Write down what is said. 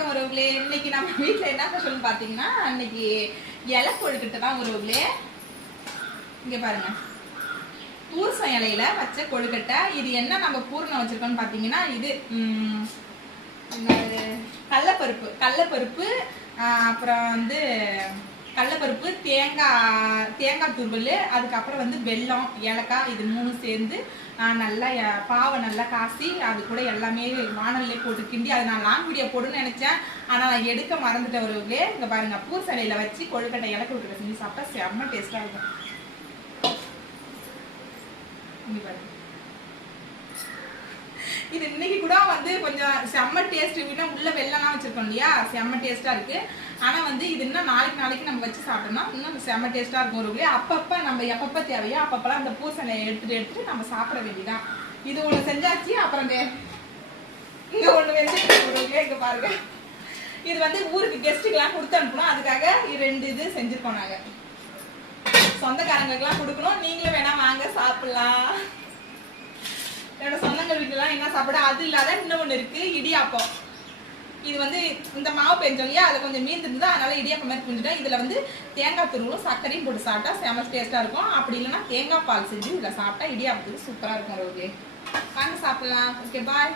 வணக்கம் உறவுகளே. இன்னைக்கு நம்ம வீட்டுல என்ன ஸ்பெஷல் பாத்தீங்கன்னா, இன்னைக்கு இலை கொழுக்கட்டை தான் உறவுகளே. இங்க பாருங்க, பூசம் இலையில வச்ச கொழுக்கட்டை. இது என்ன நம்ம பூர்ணம் வச்சிருக்கோம்னு பாத்தீங்கன்னா, இது கடலைப்பருப்பு, அப்புறம் வந்து கடலைப்பருப்பு, தேங்காய் துருவல், அதுக்கப்புறம் வந்து வெல்லம், ஏலக்காய், இது மூணும் சேர்ந்து நல்லா பாவை நல்லா காசி அது கூட எல்லாமே வானல்லே போட்டு கிண்டி, அது நான் லாங் வீடியோ போடுன்னு நினைச்சேன், ஆனால் நான் எடுக்க மறந்துட்ட ஒருவர்களே. இங்கே பாருங்க, பூசலையில வச்சு கொழுக்கட்டை இலை கொழுக்கட்டை செஞ்சு சாப்பிட்டா செம்ம டேஸ்டா இருக்கும். இங்க பாருங்க, இது இன்னைக்கு கூட வந்து கொஞ்சம் செம்ம டேஸ்ட். வீட்டா உள்ள வெள்ளம்லாம் வச்சிருக்கோம் இல்லையா, செம்ம டேஸ்டா இருக்கு. ஆனா வந்து இது இன்னும் நாளைக்கு நம்ம வச்சு சாப்பிட்டோம்னா இன்னும் செம்ம டேஸ்டா இருக்கும் ஒருவர்களே. அப்பப்ப நம்ம எப்பப்ப தேவையோ அப்பப்பெல்லாம் அந்த பூசனை எடுத்துட்டு நம்ம சாப்பிட வேண்டியதான். இது ஒண்ணு செஞ்சாச்சு. அப்புறம் இங்க ஒண்ணு வெந்துட்டு ஒருவர்களே. இங்க பாருங்க, இது வந்து ஊருக்கு கெஸ்ட்டுக்கெல்லாம் கொடுத்து அனுப்பணும். அதுக்காக 2 இது செஞ்சிருக்கோம். நாங்க சொந்தக்காரங்களுக்கு எல்லாம் கொடுக்கணும். நீங்களும் வேணா வாங்க சாப்பிடலாம். என்னோட சொந்தங்கள் வீட்டுலாம் என்ன சாப்பிட. அது இல்லாத இன்னும் ஒண்ணு இருக்கு, இடியாப்பம். இது வந்து இந்த மாவு பெஞ்சோம் இல்லையா, அதை கொஞ்சம் மீந்துருந்தது, அதனால இடியாப்பம் மாதிரி செஞ்சுட்டேன். இதுல வந்து தேங்காய் துருவலும் சர்க்கரையும் போட்டு சாப்பிட்டா செம டேஸ்டா இருக்கும். அப்படி இல்லைன்னா தேங்காய் பால் செஞ்சு இதுல சாப்பிட்டா இடியாப்பத்துக்கு சூப்பரா இருக்கும். வாங்க சாப்பிடலாம். ஓகே, பாய்.